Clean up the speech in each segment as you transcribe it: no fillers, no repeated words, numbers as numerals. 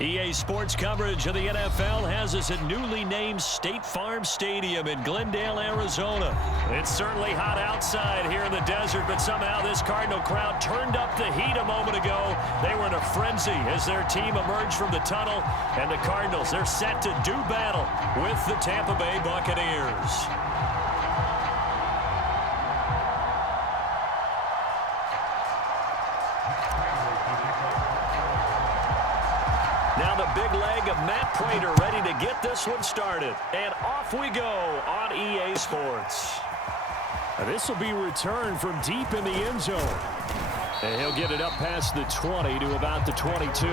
EA Sports coverage of the NFL has us at newly named State Farm Stadium in Glendale, Arizona. It's certainly hot outside here in the desert, but somehow this Cardinal crowd turned up the heat a moment ago. They were in a frenzy as their team emerged from the tunnel, and the Cardinals, they're set to do battle with the Tampa Bay Buccaneers. Now the big leg of Matt Prater ready to get this one started. And off we go on EA Sports. This will be returned from deep in the end zone. And he'll get it up past the 20 to about the 22.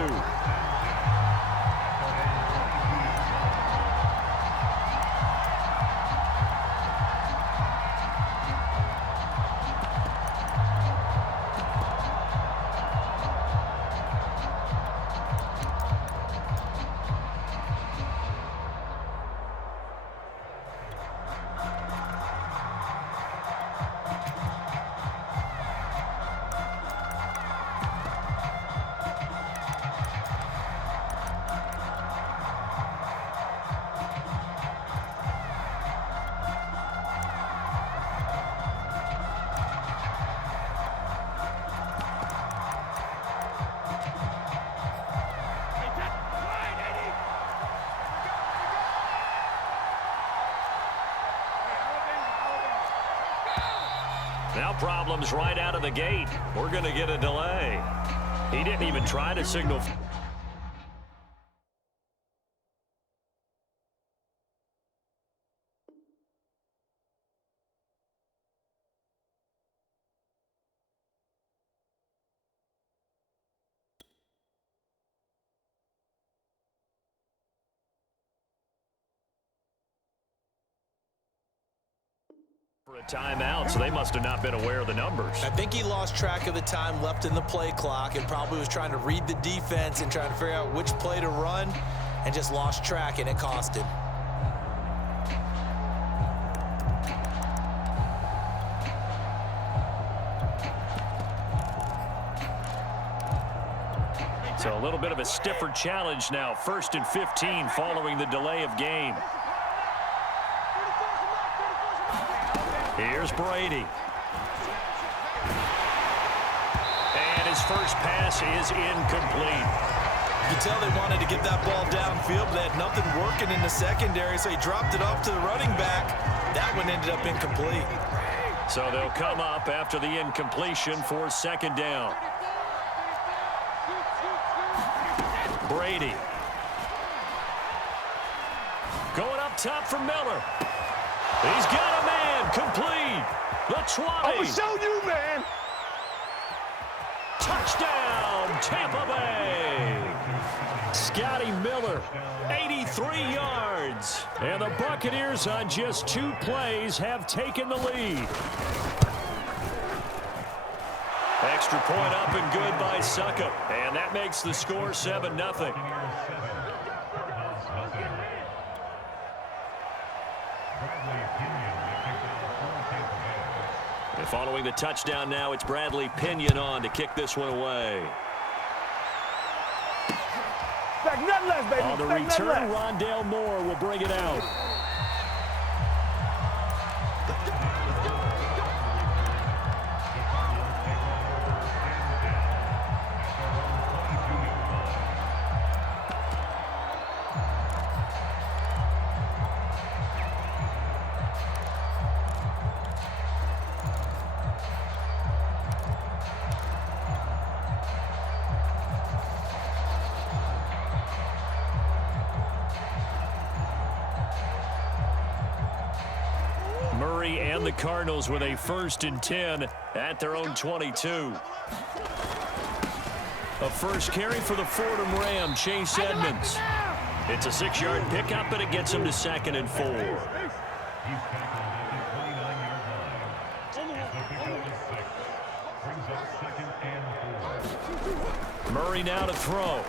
Now problems right out of the gate. We're going to get a delay. He didn't even try to signal. For a timeout, so they must have not been aware of the numbers. I think he lost track of the time left in the play clock and probably was trying to read the defense and trying to figure out which play to run and just lost track, and it cost him. So a little bit of a stiffer challenge now. 1st and 15 following the delay of game. Here's Brady. And his first pass is incomplete. You can tell they wanted to get that ball downfield, but they had nothing working in the secondary, so he dropped it off to the running back. That one ended up incomplete. So they'll come up after the incompletion for 2nd down. Brady. Going up top for Miller. He's got a man, complete. The 20. I'm going to show you, man. Touchdown, Tampa Bay. Scotty Miller, 83 yards. And the Buccaneers on just 2 plays have taken the lead. Extra point up and good by Suckup. And that makes the score 7-0. And following the touchdown now, it's Bradley Pinion on to kick this one away. Nothing less, baby. On the return, Rondale Moore will bring it out. Murray and the Cardinals with a 1st and 10 at their own 22. A first carry for the Fordham Ram, Chase Edmonds. It's a 6-yard pickup, and it gets him to 2nd and 4. Murray now to throw.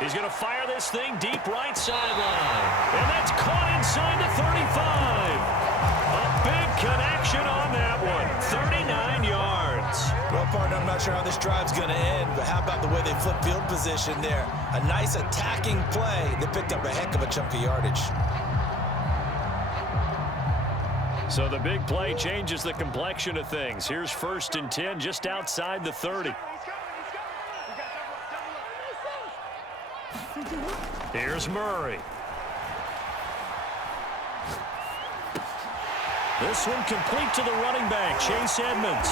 He's going to fire this thing deep right sideline. And that's caught inside the 35. A big connection on that one. 39 yards. Well, partner, I'm not not sure how this drive's going to end, but how about the way they flip field position there? A nice attacking play that picked up a heck of a chunk of yardage. So the big play changes the complexion of things. Here's 1st and 10 just outside the 30. Here's Murray. This one complete to the running back, Chase Edmonds.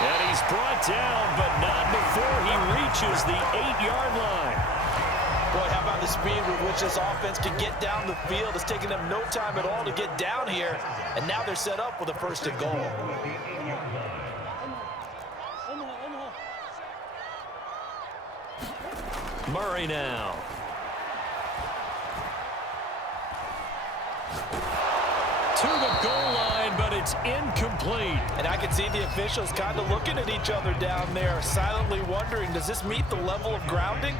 And he's brought down, but not before he reaches the 8-yard line. Boy, how about the speed with which this offense can get down the field? It's taken them no time at all to get down here, and now they're set up with a 1st and goal. Murray now. To the goal line, but it's incomplete. And I can see the officials kind of looking at each other down there, silently wondering, does this meet the level of grounding?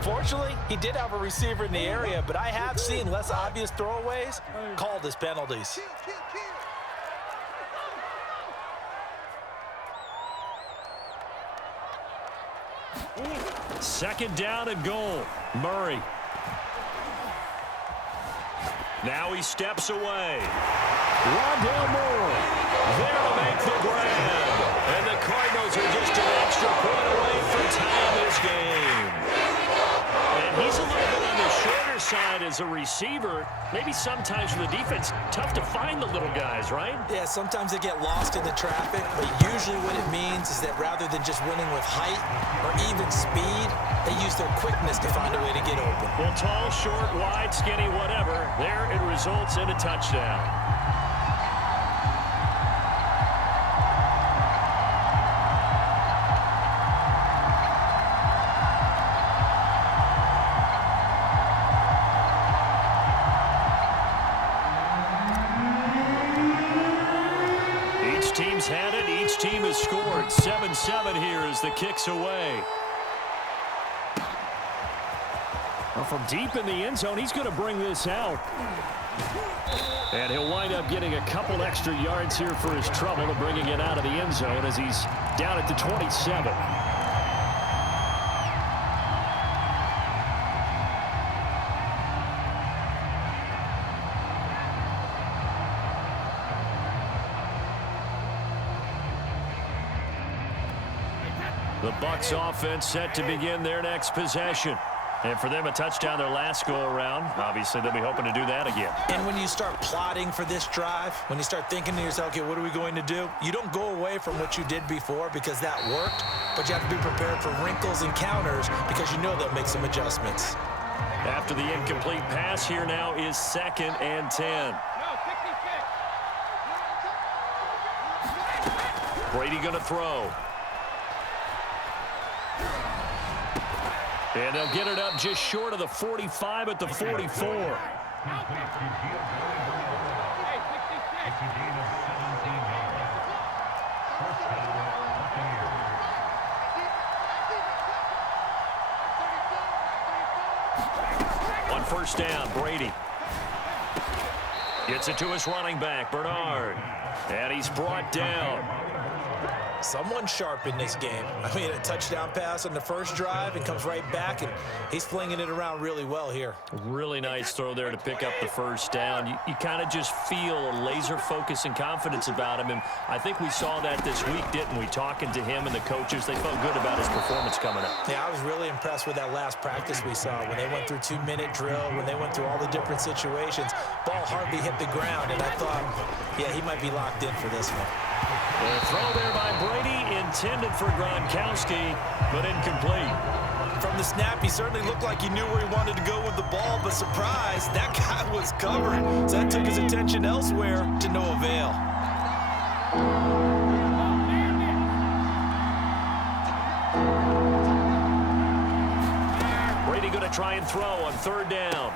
Fortunately, he did have a receiver in the area, but I have seen less obvious throwaways called as penalties. Second down and goal. Murray. Now he steps away. Rondale Moore there to make the grab. And the Cardinals are just an extra point away from tying this game. And he's a little bit on the shorter side as a receiver. Maybe sometimes for the defense, tough to find the little guys, right? Yeah, sometimes they get lost in the traffic, but usually what it means is that rather than just winning with height or even speed, they use their quickness to find a way to get open. Well, tall, short, wide, skinny, whatever, there it results in a touchdown. Team's had it. Each team has scored. 7-7 here as the kick's away. Well, from deep in the end zone, he's going to bring this out. And he'll wind up getting a couple extra yards here for his trouble and bringing it out of the end zone as he's down at the 27. The Bucs offense set to begin their next possession. And for them, a touchdown their last go-around. Obviously, they'll be hoping to do that again. And when you start plotting for this drive, when you start thinking to yourself, okay, what are we going to do? You don't go away from what you did before because that worked, but you have to be prepared for wrinkles and counters because you know they'll make some adjustments. After the incomplete pass, here now is 2nd and 10. Brady going to throw. And they'll get it up just short of the 45 at the 44. On 1st down, Brady gets it to his running back, Bernard. And he's brought down. Someone sharp in this game. I mean, a touchdown pass on the first drive and comes right back, and he's flinging it around really well here. Really nice throw there to pick up the 1st down. You kind of just feel a laser focus and confidence about him, and I think we saw that this week, didn't we? Talking to him and the coaches, they felt good about his performance coming up. Yeah, I was really impressed with that last practice we saw when they went through 2-minute drill, when they went through all the different situations. Ball hardly hit the ground, and I thought, yeah, he might be locked in for this one. The throw there by Brady, intended for Gronkowski, but incomplete. From the snap, he certainly looked like he knew where he wanted to go with the ball, but surprise, that guy was covered. So that took his attention elsewhere to no avail. Brady going to try and throw on 3rd down.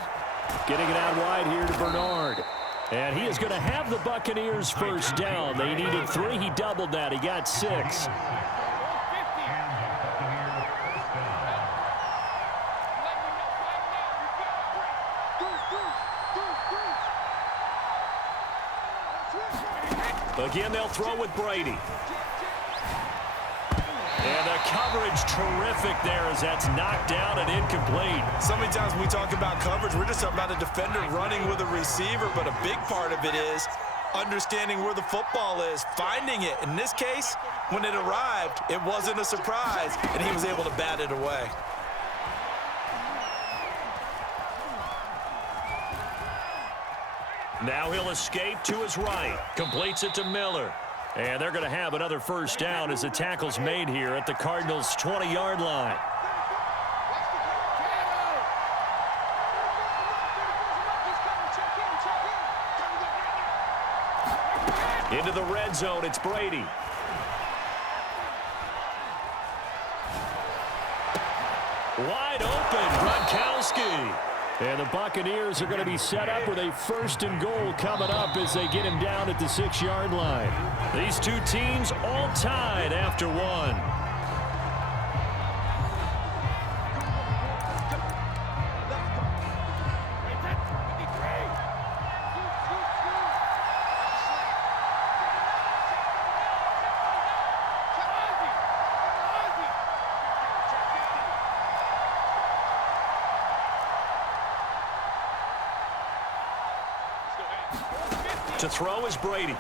Getting it out wide here to Bernard. And he is going to have the Buccaneers 1st down. They needed 3. He doubled that. He got 6. Again, they'll throw with Brady. And the coverage terrific there as that's knocked down and incomplete. So many times when we talk about coverage, we're just talking about a defender running with a receiver, but a big part of it is understanding where the football is, finding it. In this case, when it arrived, it wasn't a surprise, and he was able to bat it away. Now he'll escape to his right. Completes it to Miller. And they're going to have another first down as the tackle's made here at the Cardinals' 20-yard line. Into the red zone, it's Brady. Wide open, Gronkowski. And the Buccaneers are going to be set up with a first and goal coming up as they get him down at the 6-yard line. These two teams all tied after one. To throw is Brady.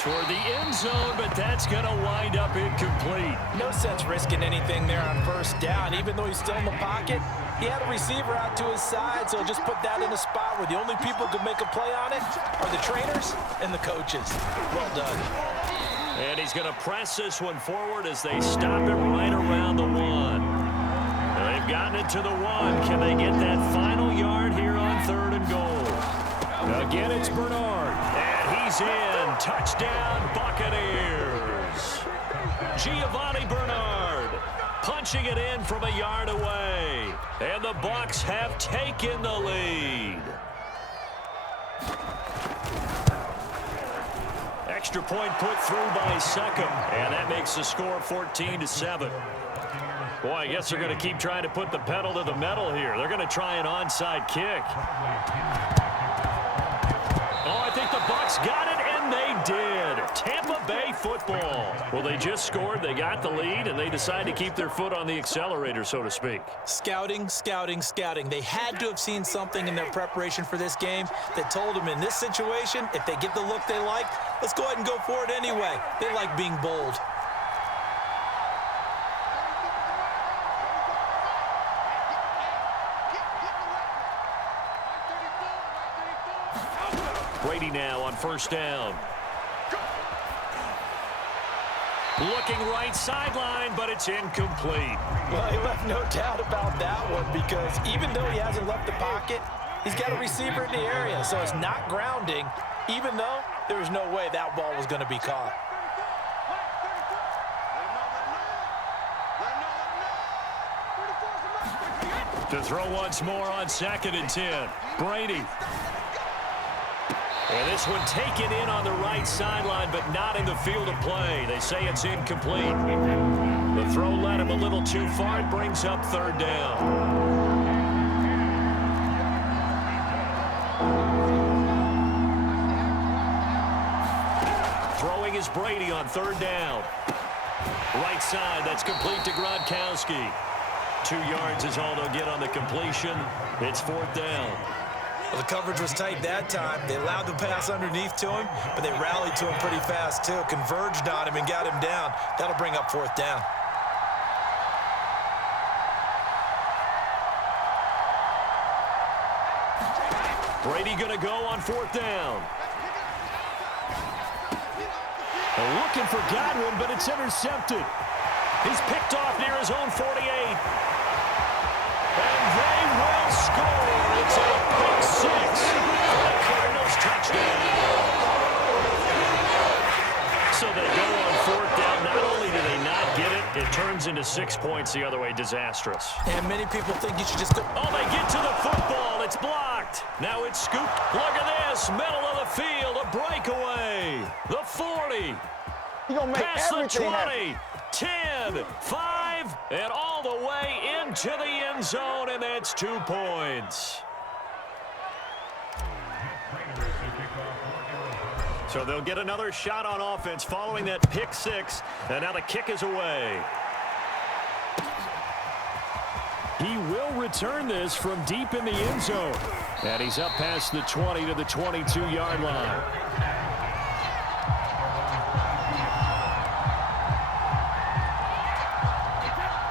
Toward the end zone, but that's going to wind up incomplete. No sense risking anything there on first down. Even though he's still in the pocket, he had a receiver out to his side, so just put that in a spot where the only people who can make a play on it are the trainers and the coaches. Well done. And he's going to press this one forward as they stop it right around the one. They've gotten it to the one. Can they get that final yard here on 3rd and goal? Again, it's Bernard. And he's in. Touchdown, Buccaneers. Giovanni Bernard punching it in from a yard away. And the Bucs have taken the lead. Extra point put through by Seckham. And that makes the score 14-7. Boy, I guess they're going to keep trying to put the pedal to the metal here. They're going to try an onside kick. Oh, I think the Bucs got it, and they did. Tampa Bay football. Well, they just scored, they got the lead, and they decide to keep their foot on the accelerator, so to speak. Scouting, scouting, scouting. They had to have seen something in their preparation for this game that told them in this situation, if they get the look they like, let's go ahead and go for it anyway. They like being bold. Brady now on first down. Looking right sideline, but it's incomplete. Well, he left no doubt about that one because even though he hasn't left the pocket, he's got a receiver in the area, so it's not grounding, even though there was no way that ball was going to be caught. To throw once more on 2nd and 10. Brady. And this one taken in on the right sideline, but not in the field of play. They say it's incomplete. The throw led him a little too far. It brings up 3rd down. Throwing is Brady on 3rd down. Right side, that's complete to Gronkowski. 2 yards is all they'll get on the completion. It's 4th down. Well, the coverage was tight that time. They allowed the pass underneath to him, but they rallied to him pretty fast, too. Converged on him and got him down. That'll bring up 4th down. Brady going to go on 4th down. Looking for Godwin, but it's intercepted. He's picked off near his own 48. And they will score. It's a pick 6 for the Cardinals touchdown. So they go on 4th down. Not only do they not get it, it turns into 6 points the other way. Disastrous. And many people think you should just go. Oh, they get to the football. It's blocked. Now it's scooped. Look at this. Middle of the field. A breakaway. The 40. He gonna make Past the 20. everything 10, 5, and all the way into the end zone, and that's 2 points. So they'll get another shot on offense following that pick six, and now the kick is away. He will return this from deep in the end zone. And he's up past the 20 to the 22-yard line.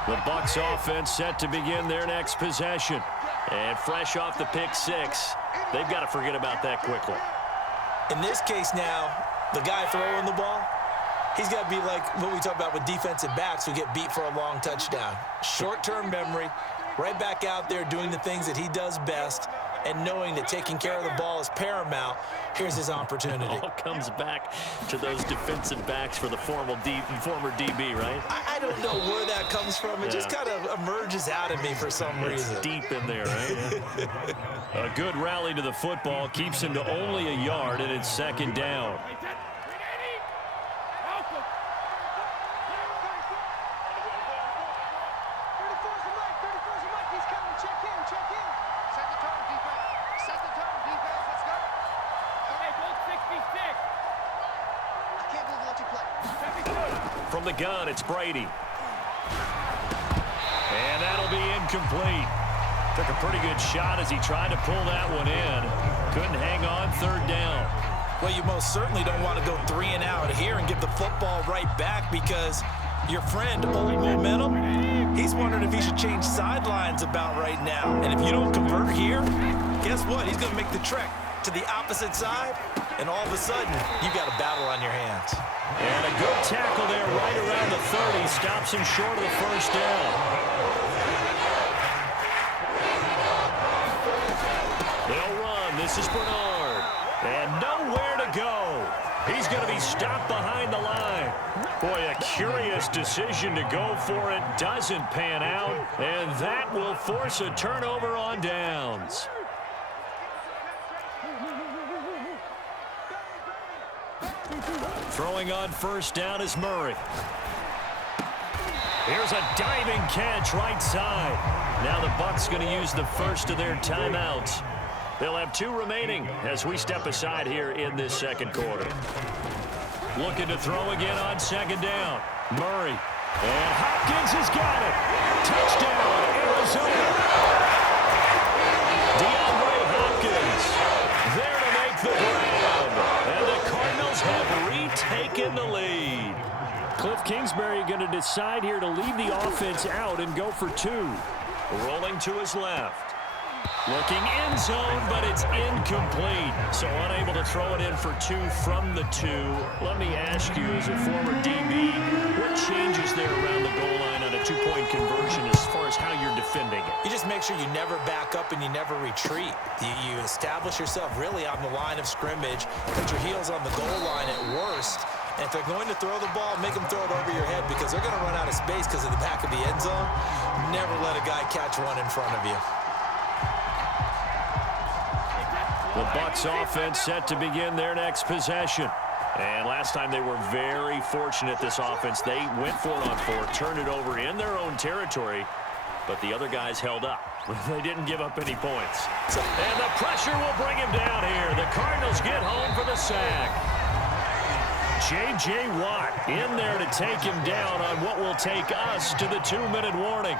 The Bucs offense set to begin their next possession. And fresh off the pick six, they've got to forget about that quickly. In this case now, the guy throwing the ball, he's got to be like what we talk about with defensive backs who get beat for a long touchdown. Short-term memory, right back out there doing the things that he does best, and knowing that taking care of the ball is paramount. Here's his opportunity. It all comes back to those defensive backs for the former DB, right? I don't know where that comes from. It just kind of emerges out of me for some reason. It's deep in there, right? A good rally to the football keeps him to only a yard, and it's second down. From the gun, it's Brady. And that'll be incomplete. Took a pretty good shot as he tried to pull that one in. Couldn't hang on, third down. Well, you most certainly don't want to go 3 and out here and give the football right back, because your friend, Old Momentum, he's wondering if he should change sidelines about right now. And if you don't convert here, guess what? He's going to make the trek to the opposite side, and all of a sudden, you've got a battle on your hands. And a good tackle there right around the 30. Stops him short of the first down. They'll run. This is Bernard. And nowhere to go. He's going to be stopped behind the line. Boy, a curious decision to go for it. Doesn't pan out. And that will force a turnover on downs. Throwing on first down is Murray. Here's a diving catch right side. Now the Bucs going to use the first of their timeouts. They'll have 2 remaining as we step aside here in this second quarter. Looking to throw again on second down. Murray. And Hopkins has got it. Touchdown, Arizona. DeAndre Hopkins there to make the grab. And the Cardinals have retaken the lead. Cliff Kingsbury going to decide here to leave the offense out and go for 2. Rolling to his left. Looking end zone, but it's incomplete. So unable to throw it in for 2 from the 2. Let me ask you, as a former DB, what changes there around the goal line on a 2-point conversion as far as how you're defending it? You just make sure you never back up and you never retreat. You establish yourself really on the line of scrimmage, put your heels on the goal line at worst. And if they're going to throw the ball, make them throw it over your head, because they're going to run out of space because of the back of the end zone. Never let a guy catch one in front of you. The Bucs offense set to begin their next possession. And last time they were very fortunate, this offense. They went for it on 4, turned it over in their own territory, but the other guys held up. They didn't give up any points. And the pressure will bring him down here. The Cardinals get home for the sack. J.J. Watt in there to take him down on what will take us to the 2-minute warning.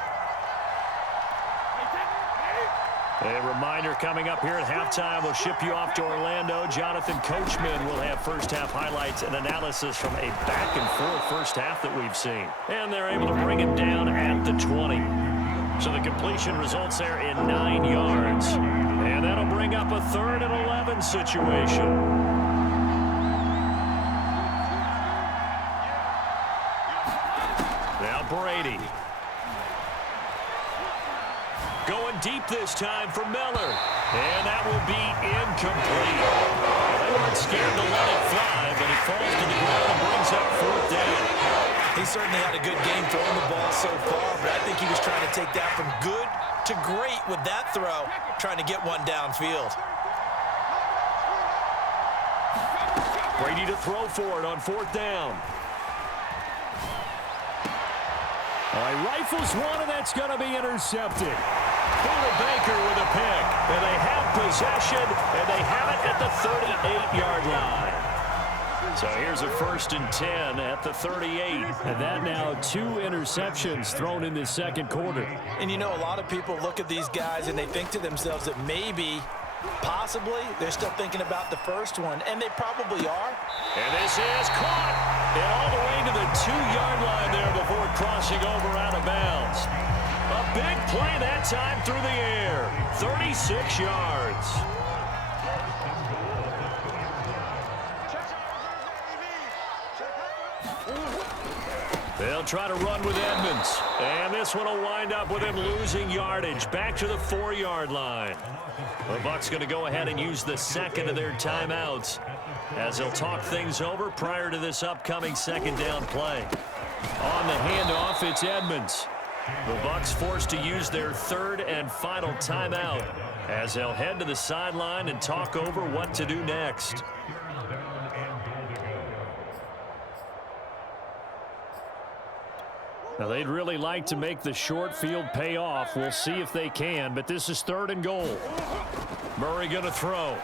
A reminder coming up here at halftime. We'll ship you off to Orlando. Jonathan Coachman will have first-half highlights and analysis from a back-and-forth first half that we've seen. And they're able to bring him down at the 20. So the completion results there in 9 yards. And that'll bring up a 3rd and 11 situation. Now Brady. Going deep this time for Miller. And that will be incomplete. They weren't scared to let it fly, but it falls to the ground and brings up 4th down. He certainly had a good game throwing the ball so far, but I think he was trying to take that from good to great with that throw, trying to get one downfield. Brady to throw for it on 4th down. All right, rifles one, and that's going to be intercepted. Buda Baker with a pick. And they have possession, and they have it at the 38-yard line. So here's a 1st and 10 at the 38. And that now 2 interceptions thrown in this second quarter. And you know, a lot of people look at these guys and they think to themselves that maybe, possibly, they're still thinking about the first one, and they probably are. And this is caught. And all the way to the 2-yard line there before crossing over out of bounds. A big play that time through the air. 36 yards. They'll try to run with Edmonds. And this one will wind up with him losing yardage back to the 4-yard line. The Bucs going to go ahead and use the second of their timeouts as they'll talk things over prior to this upcoming second down play. On the handoff, it's Edmonds. The Bucs forced to use their 3rd and final timeout as they'll head to the sideline and talk over what to do next. Now, they'd really like to make the short field pay off. We'll see if they can, but this is 3rd and goal. Murray going to throw.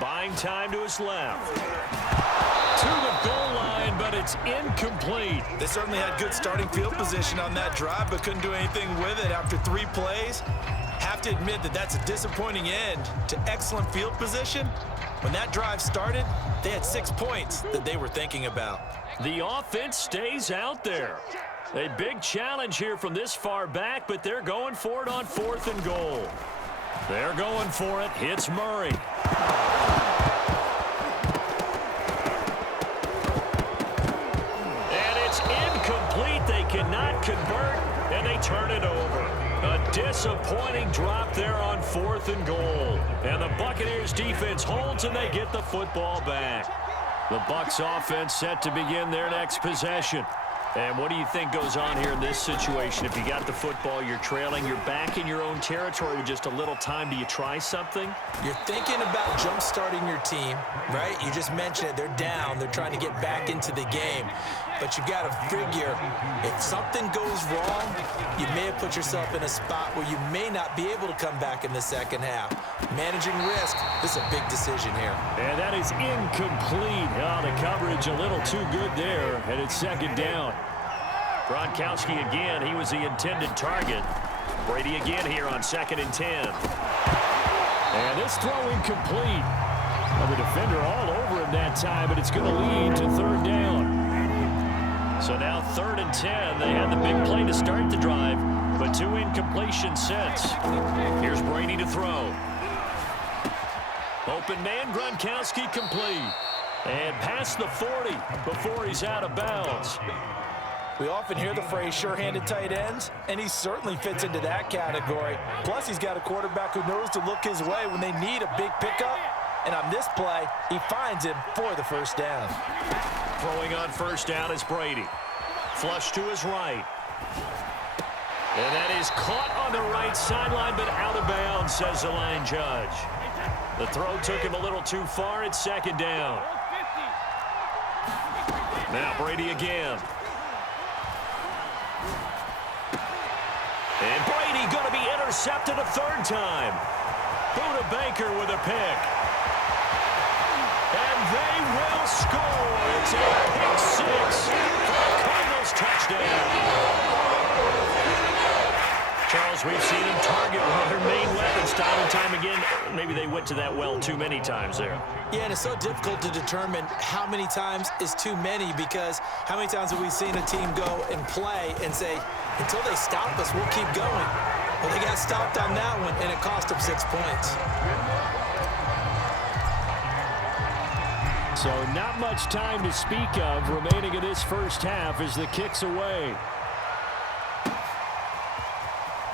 Buying time to his left. To the goal line, but it's incomplete. They certainly had good starting field position on that drive, but couldn't do anything with it after 3 plays. Have to admit that that's a disappointing end to excellent field position. When that drive started, they had 6 points that they were thinking about. The offense stays out there. A big challenge here from this far back, but they're going for it on 4th and goal. They're going for it. Hits Murray. And it's incomplete. They cannot convert, and they turn it over. A disappointing drop there on 4th and goal. And the Buccaneers defense holds, and they get the football back. The Bucs offense set to begin their next possession. And what do you think goes on here in this situation? If you got the football, you're trailing, you're back in your own territory with just a little time. Do you try something? You're thinking about jump-starting your team, right? You just mentioned it. They're down. They're trying to get back into the game. But you've got to figure, if something goes wrong, you may have put yourself in a spot where you may not be able to come back in the second half. Managing risk, this is a big decision here. And that is incomplete. Oh, the coverage a little too good there, and it's 2nd down. Gronkowski again. He was the intended target. Brady again here on 2nd and 10. And this throw incomplete. Well, the defender all over him that time, but it's going to lead to 3rd down. So now 3rd and 10. They had the big play to start the drive, but 2 incompletions since. Here's Brady to throw. Open man, Gronkowski complete. And past the 40 before he's out of bounds. We often hear the phrase sure-handed tight ends, and he certainly fits into that category. Plus, he's got a quarterback who knows to look his way when they need a big pickup. And on this play, he finds him for the 1st down. Throwing on 1st down is Brady. Flush to his right. And that is caught on the right sideline, but out of bounds, says the line judge. The throw took him a little too far. It's 2nd down. Now Brady again. And Brady going to be intercepted a 3rd time. Buda Baker with a pick. And they will score. It's a pick 6 for the Cardinals touchdown. Charles, we've seen him target one of their main weapons time and time again. Maybe they went to that well too many times there. Yeah, and it's so difficult to determine how many times is too many, because how many times have we seen a team go and play and say, until they stop us, we'll keep going. Well, they got stopped on that one, and it cost them 6 points. So not much time to speak of remaining in this 1st half as the kick's away.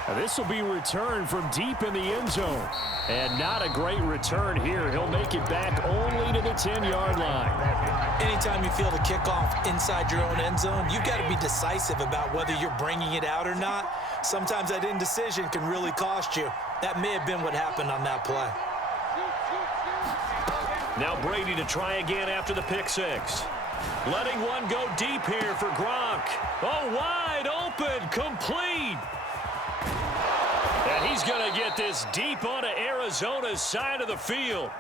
Now this will be returned from deep in the end zone. And not a great return here. He'll make it back only to the 10-yard line. Anytime you feel the kickoff inside your own end zone, you've got to be decisive about whether you're bringing it out or not. Sometimes that indecision can really cost you. That may have been what happened on that play. Now Brady to try again after the pick 6. Letting one go deep here for Gronk. Oh, wide open, complete. And he's going to get this deep onto Arizona's side of the field.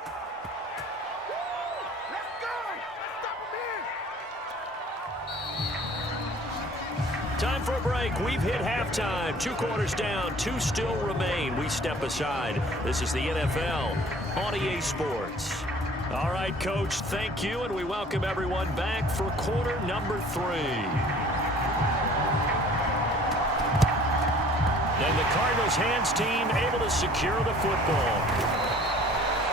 Time for a break. We've hit halftime. 2 quarters down. 2 still remain. We step aside. This is the NFL on EA Sports. All right, Coach, thank you, and we welcome everyone back for quarter number 3. And the Cardinals hands team able to secure the football.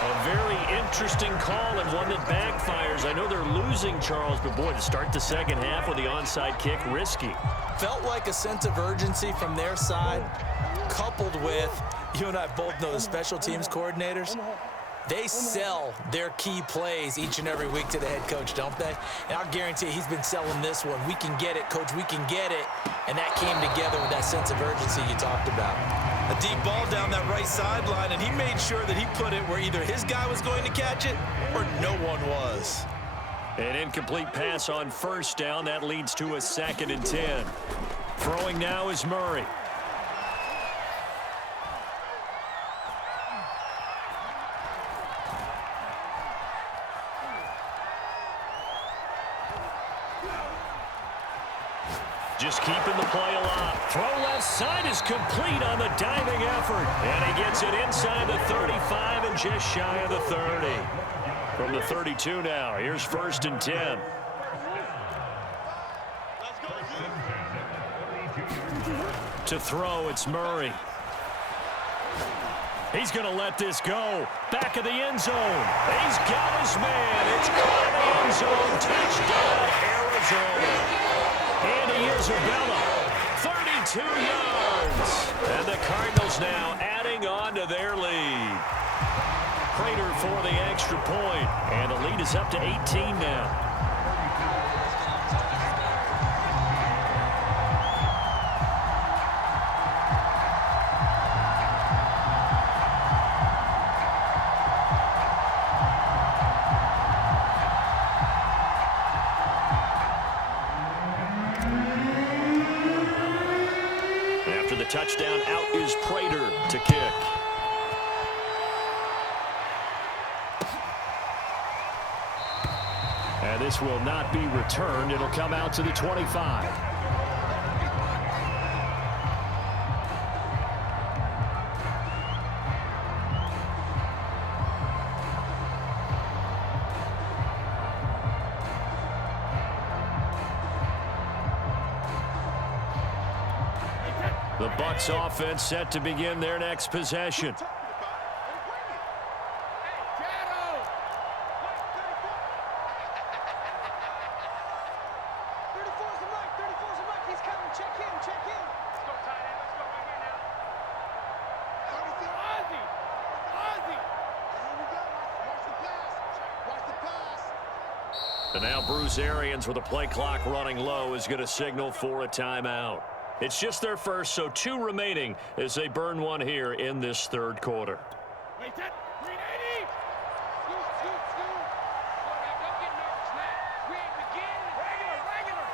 A very interesting call and one that backfires. I know they're losing, Charles, but boy, to start the second half with the onside kick, risky. Felt like a sense of urgency from their side, coupled with, you and I both know the special teams coordinators. They sell their key plays each and every week to the head coach, don't they? And I'll guarantee he's been selling this one. We can get it, Coach, we can get it. And that came together with that sense of urgency you talked about. A deep ball down that right sideline, and he made sure that he put it where either his guy was going to catch it or no one was. An incomplete pass on first down. That leads to a 2nd and 10. Throwing now is Murray. Just keeping the play alive. Throw left side is complete on the diving effort. And he gets it inside the 35 and just shy of the 30. From the 32 now, here's 1st and 10. To throw, it's Murray. He's going to let this go. Back of the end zone. He's got his man. It's caught in the end zone. Touchdown, Arizona. Andy Isabella, 32 yards. And the Cardinals now adding on to their lead. Prater for the extra point. And the lead is up to 18 now. Touchdown, out is Prater to kick. And this will not be returned. It'll come out to the 25. The Bucs offense set to begin their next possession. And now Bruce Arians, with the play clock running low, is going to signal for a timeout. It's just their first, so 2 remaining as they burn one here in this 3rd quarter. Wait, that 380. Scoot, scoot, scoot. Don't get nervous now. We ain't beginning. Regular.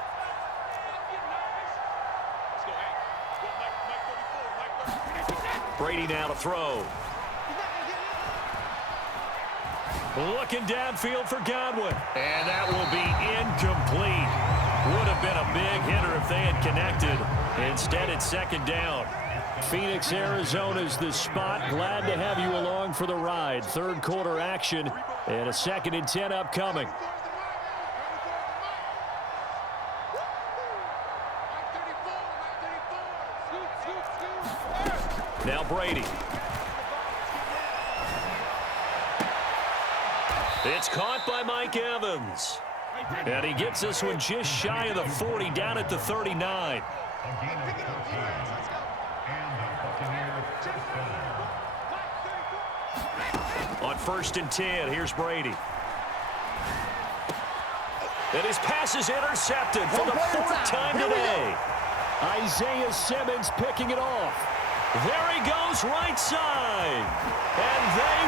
Don't get nervous. Let's go, hey. Go, Mike 34, Mike 34. Brady now to throw. Looking downfield for Godwin. And that will be incomplete. Would have been a big hitter if they had connected. Instead, it's 2nd down. Phoenix, Arizona's the spot. Glad to have you along for the ride. 3rd quarter action and a 2nd and 10 upcoming. Now Brady. It's caught by Mike Evans. And he gets this one just shy of the 40, down at the 39. On 1st and 10, here's Brady. And his pass is intercepted for the 4th time today. Isaiah Simmons picking it off. There he goes, right side. And they